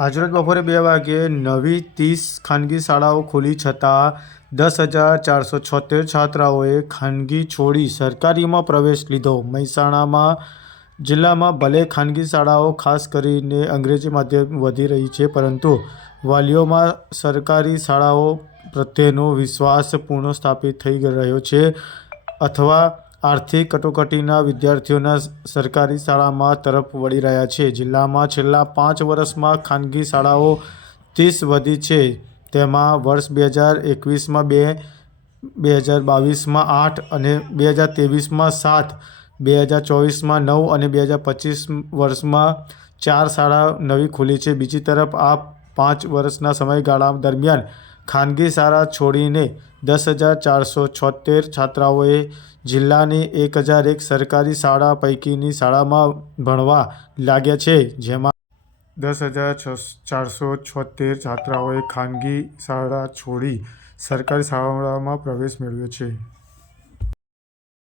આજરોજ બપોરે બે વાગ્યે નવી ત્રીસ ખાનગી શાળાઓ ખુલી છતાં દસ હજાર ચારસો છોતેર છાત્રાઓએ ખાનગી છોડી સરકારીમાં પ્રવેશ લીધો. મહેસાણામાં, જિલ્લામાં ભલે ખાનગી શાળાઓ ખાસ કરીને અંગ્રેજી માધ્યમ વધી રહી છે, પરંતુ વાલીઓમાં સરકારી શાળાઓ પ્રત્યેનો વિશ્વાસ પૂર્ણ સ્થાપિત થઈ રહ્યો છે. અથવા આર્થિક કટોકટીના વિદ્યાર્થીઓના સરકારી શાળામાં તરફ વળી રહ્યા છે. જિલ્લામાં છેલ્લા પાંચ વર્ષમાં ખાનગી શાળાઓ ત્રીસ વધી છે. તેમાં વર્ષ બે હજાર એકવીસમાં બે બે હજાર બાવીસમાં આઠ અને બે હજાર ત્રેવીસમાં સાત, બે હજાર ચોવીસમાં નવ અને બે હજાર પચીસ વર્ષમાં ચાર શાળા નવી ખુલી છે. બીજી તરફ આ પાંચ વર્ષના સમયગાળા દરમિયાન ખાનગી શાળા છોડીને દસ હજાર ચારસો છોતેર છાત્રાઓએ જિલ્લાની એક હજાર એક સરકારી શાળા પૈકીની શાળામાં ભણવા લાગ્યા છે, જેમાં દસ હજાર ચારસો છોતેર છાત્રાઓએ ખાનગી શાળા છોડી સરકારી શાળામાં પ્રવેશ મેળવ્યો છે.